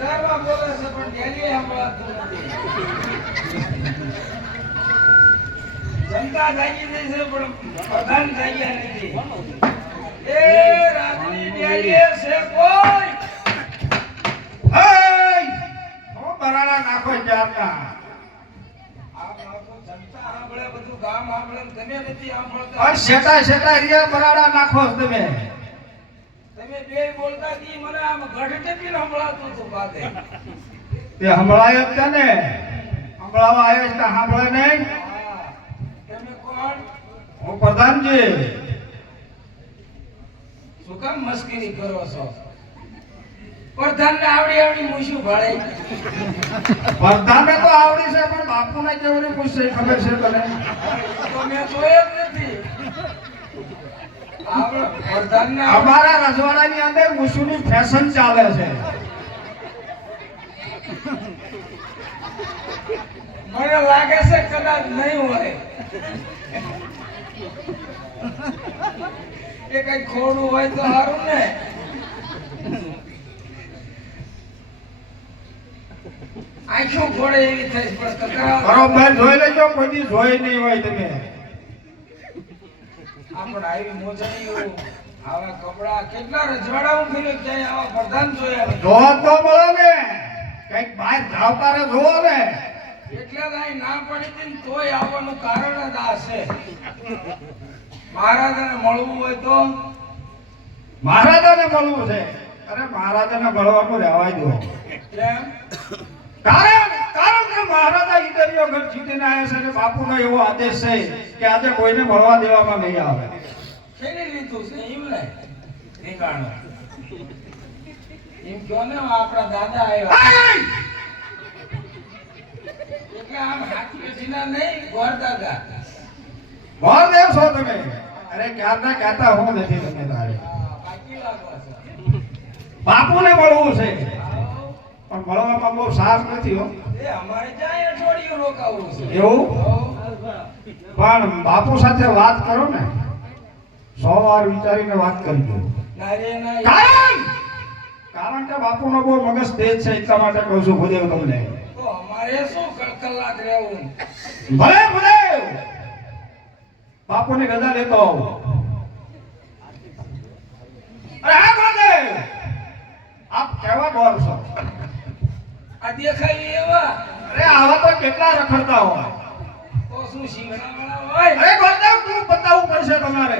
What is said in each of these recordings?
બજારમાં બોલે છે પણ ડેલી સંભળાતું નથી. જનતા જાગી ગઈ છે પણ પ્રધાન જાગ્યા નથી. એ રાજની ડેલીએ છે કોઈ બરાડા નાખો જાતા બધું ગામ સાંભળે તમે નથી સાંભળતા. અને શેટા રિયા બરાડા નાખો તમે બે બોલતા દી મને આમ ગઢ ટેપીને સંભળાતું હતું બાદે. તે સંભળાય જ ને સંભળાવા આવ્યો છે સાંભળે નહીં. તમે કોણ? હું પ્રધાનજી. શું કામ મસ્કરી કરો છો? પ્રધાન ને આવડી મૂછું ભાળે. પ્રધાને તો આવડી છે પણ બાપુ ને કેવડી પૂછશે ખબર છે તને? તો મેં જોયો જ નથી. અમારા રજવાડાની અંદર મૂછુની ફેશન ચાલે છે. મને લાગે છે કદાચ નહીં હોય. એ કઈ ખોડું હોય તો સારું ને. આંખો ફોડે એવી થઈ બરોબર જોઈ લેજો. કોઈ દી જોઈ નહીં હોય તમે. આપણે આવી મોજણીઓ આવા કપડા કેટલા રજવાડાઓ ફેર્યો ક્યાંય આવા પ્રધાન જોયા જોવા તો મળે ને. કઈક બહાર જાવતા રે જોવો ને. એટલે કાંઈ ના પડી હતી ને તોય આવવાનું કારણ જ આ છે. મહારાજાને મળવું હોય તો મહારાજાને મળવું છે. અરે મહારાજાને મળવાનું રહેવાય દો. કેમ? કારણ કે મહારાજા ઈદરીઓ ઘર જીતીને આવ્યા છે અને બાપુનો એવો આદેશ છે કે આજે કોઈને મળવા દેવામાં નહીં આવે. શેની લીધું છે એમ ને ઠીકાણું એમ કહો ને આપણા દાદા આવ્યા એટલે આમ હાથ પેઢીના નહીં ગોર દાદા મહાદેવ છો તમે. અરે ક્યારના કહેતા હું નથી તમે તારે બાકી લાગો છો. બાપુને મળવું છે પણ મળવામાં બહુ સાર નથી હો. એ અમારે જાય અઠવાડિયું રોકાવું છે. એવું પણ બાપુ સાથે વાત કરો ને 100 વાર વિચારીને વાત કરજો. કારણ કે બાપુનો બહુ મગજ તેજ છે એટલા માટે કહું છું ભૂદેવ તમને. તો અમારે શું કલાક રહેવું? ભલે ભૂદેવ બાપુની રજા લેતો આવો. અરે હા ભૂદેવ આપ કેવા ગોર છો? આ દેખાય એવા અરે આવા તો કેટલા રખડતા હોય. તો શું શીંગડાવાળા હોય? અરે ગોરદેવ તું બતાવવું પડશે તમારે.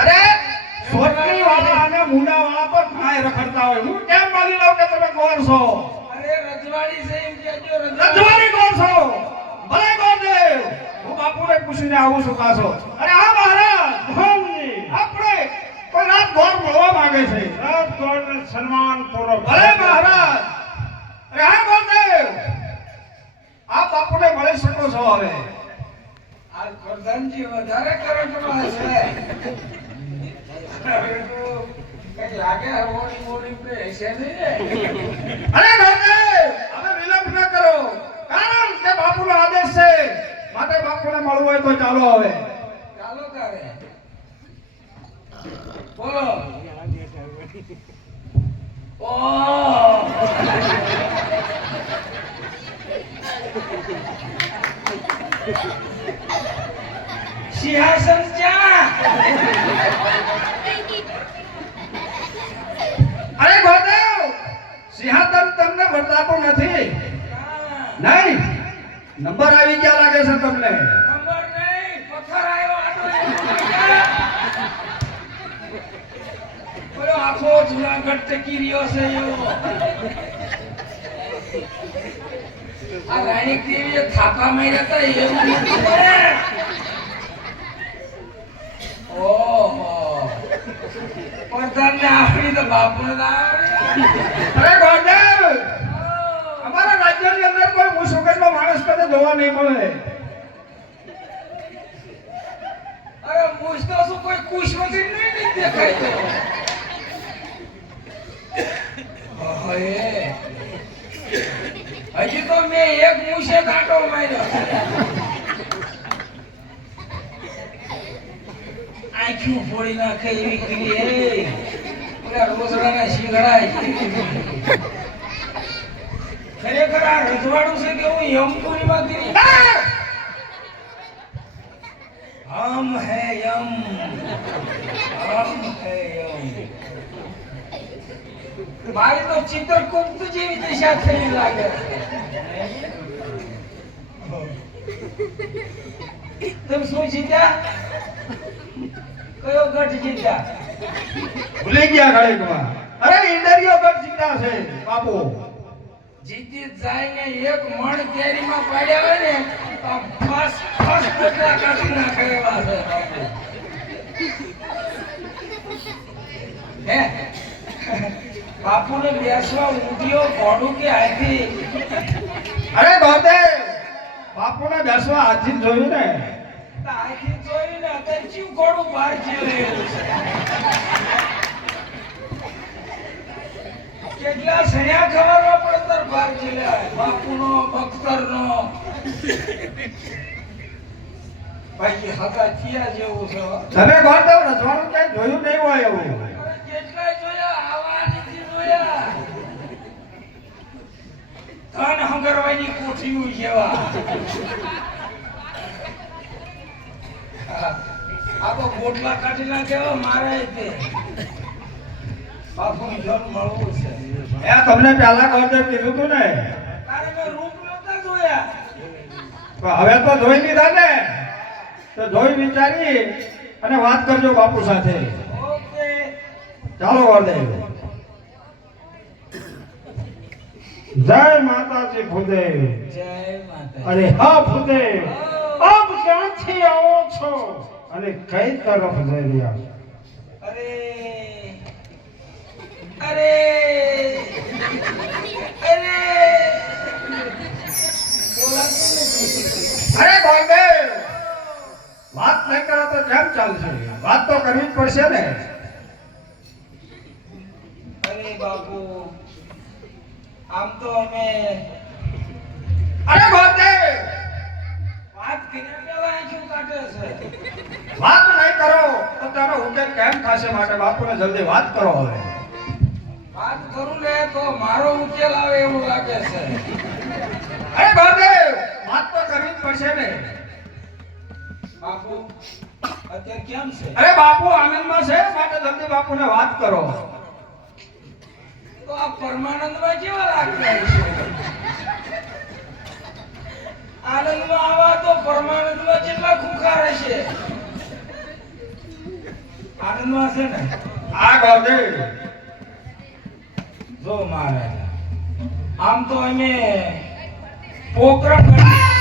અરે સોટલી વાળા અને મુંડા વાળા પર કાય રખડતા હોય. હું કેમ માની લઉં કે તમે ગોર છો? અરે રજવાડી છે એમ કહેજો. રજવાડી ગોર છો? ભલે ગોરદેવ હું બાપુને પૂછીને આવું છું પાછો. અરે હા મહારાજ આપણે કોઈ રાત ગોર મળવા માંગે છે. રાત ગોરને સન્માન પૂર્વક. ભલે મહારાજ. અરે હા ગોરદેવ આપ બાપુને મળી શકો છો. હવે આ પ્રધાનજી વધારે કરંટમાં છે. કઈ લાગે હરવોણી મોડી પે છે નહીં ને. અરે ગોરદેવ હવે વિલંબ ન કરો. કારણ કે બાપુનો આદેશ છે માટે બાપુને મળવું હોય તો ચાલો. હવે ચાલો તારે બોલો. સિંહાસન ક્યાં? અરે ગોરદેવ સિંહાસન તમને બતાતો નથી. નહીં નંબર આવી ગયા લાગે છે તમને. નંબર નહીં પથ્થર આવ્યો આટલો. બોલો આખો જુનાગઢ ટકી રહ્યો છે એવો. આ રાણી દેવીએ થાપા માર્યા હતા એવું નથી. ઓહો પ્રધાન ને આવડી તો બાપુ ને અરે ગોરદેવ અમારા રાજ્યની અંદર કોઈ મુસુકતનો માણસ કદે જોવા નહીં મળે. અરે પૂછતો શું કોઈ કુશમતી નહીં દેખાય તો. હજી તો મેં એક મૂછે કાંટો માર્યો. આંખ્યું ફોડી નાખે એવી કરી હે ઓલા રોસડાના શીંગડા ખરેખર આ રજવાડું છે કે હું યમપુરીમાં કરી हम है यम મારી તો ચિત્રકૂટ જેવી દિશા થઈ લાગે તમે શું જીત્યા કયો ગઢ જીત્યા ભૂલી ગયા ઘડીકમાં અરે ઇન્દરિયો ગઢ જીતા છે બાપુ જીતી જાય ને એક મણ કેરીમાં પાડ્યા હોય ને તો ફસ ફસ પોટલા કાઢી નાખે એવા છે હે બાપુને બેસવા ઊંધિયો ઘોડું કે હાથી અરે ગોરદેવ બાપુને બેસવા હાથી જોયું ને તો હાથી જોઈ ને અત્યારે ચીવ ઘોડું બહાર ચીલે કેટલા સણ્યા ખવારવા પડતર બહાર ચીલે બાપુનો બખ્તરનો ભાઈ હગા થયા જેવું છે તમે ગોરદેવ રજવાડું ક્યાંય જોયું નહીં હોય એવું કેટલાય જોયા આવા નથી જોયા ધન હંગરવાની કોઠીઓ જેવા આ તો બોટલા કાઢી નાખ્યા મારે તે બાપુની જોર મળવું છે એ તમને પહેલા ગોરદેવ કીધું તું ને તારે મેં રૂપ નતા જોયા તો હવે તો જોઈ લીધા ને તો જોઈ વિચારી અને વાત કરજો બાપુ સાથે ઓકે ચાલો ગોરદેવ જય માતાજી ભૂદેવ જય માતા અરે હા ભૂદેવ આપ ક્યાંથી આવો છો અને કઈ તરફ જઈ રહ્યા છો અરે અરે અરે બોલાતું નથી અરે ગોરદેવ વાત નહીં કરો તો કેમ ચાલશે વાત તો કરવી જ પડશે ને અરે બાપુ આમ તો અમે અરે ગોરદેવ વાત કર્યા પેલા શું કાઢે છે વાત નહીં કરો તો તારો ઉકેલ કેમ થશે માટે બાપુને જલ્દી વાત કરો હવે વાત કરું ને તો મારો ઉકેલ આવે એવું લાગે છે અરે ગોરદેવ વાત તો કરવી જ પડશે ને બાપુ અત્યારે કેમ છે અરે બાપુ આનંદમાં છે માટે જલ્દી બાપુને વાત કરો તો આ પરમાનંદમાં કેવા લાગતા છે આનંદમાં આવા તો પરમાનંદમાં કેટલા ખુખાર છે આનંદમાં છે ને આ ગોરદેવ જો મહારાજા આમ તો અમે પોકરણ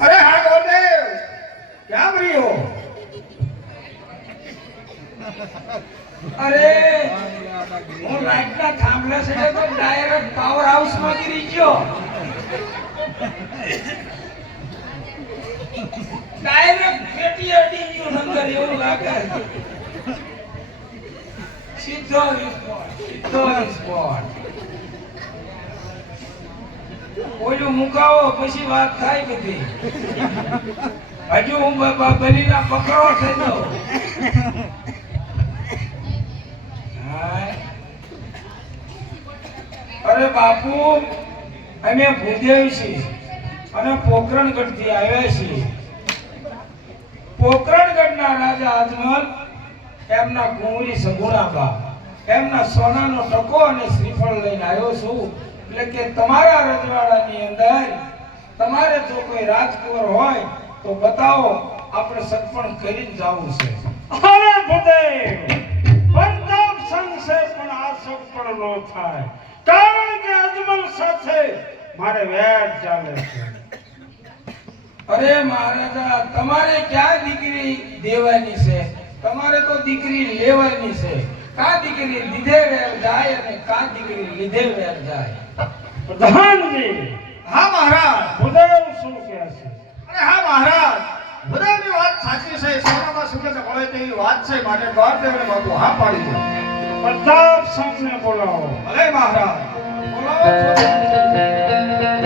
અરે હા ગોરદેવ ક્યાં રહ્યો અરે હું લાઈટના થાંભલા છે તો ડાયરેક્ટ પાવર હાઉસ માં ગીરી ગયો ડાયરેક્ટ પેટી અડી ગયો નંબર એવું લાગે સીધો સ્પોટ ઓલું મુકાવો પછી વાત થાય બધી હજુ હું બલીના પકડો થઈ જાઉં અરે બાપુ અમે ભૂદેવ છીએ અને પોકરણગઢ થી આવ્યા છીએ પોકરણગઢના રાજા અજમલ એમના કુંવરી સગુણાબા એમના સોનાનો ટકો અને શ્રીફળ લઈને આવ્યો છું એટલે કે તમારા રજવાડાની અંદર તમારે જો કોઈ રાજકુંવર હોય તો બતાવો આપણે સગપણ કરીને જવું છે અરે ભૂદેવ પ્રતાપ સંગ છે પણ આ સગપણ નો થાય કારણ કે અજમલ સાથે મારે વેર ચાલે છે અરે મહારાજા તમારે ક્યાં દીકરી દેવાની છે તમારે તો દીકરી લેવાની છે કા દીકરી લીધે વેર જાય અને કા દીકરી લીધે વેર જાય. પ્રધાનજી હા મહારાજ. ભૂદેવ શું કહે છે? અરે હા મહારાજ, બધાની વાત સાચી છે. સોનામાં સુગંધ મળે તેવી વાત છે. માટે ગોરદેવને બાપુ હા પાડી દે. પ્રતાપ સંઘને બોલાવો. ભલે મહારાજ. બોલાવો છો.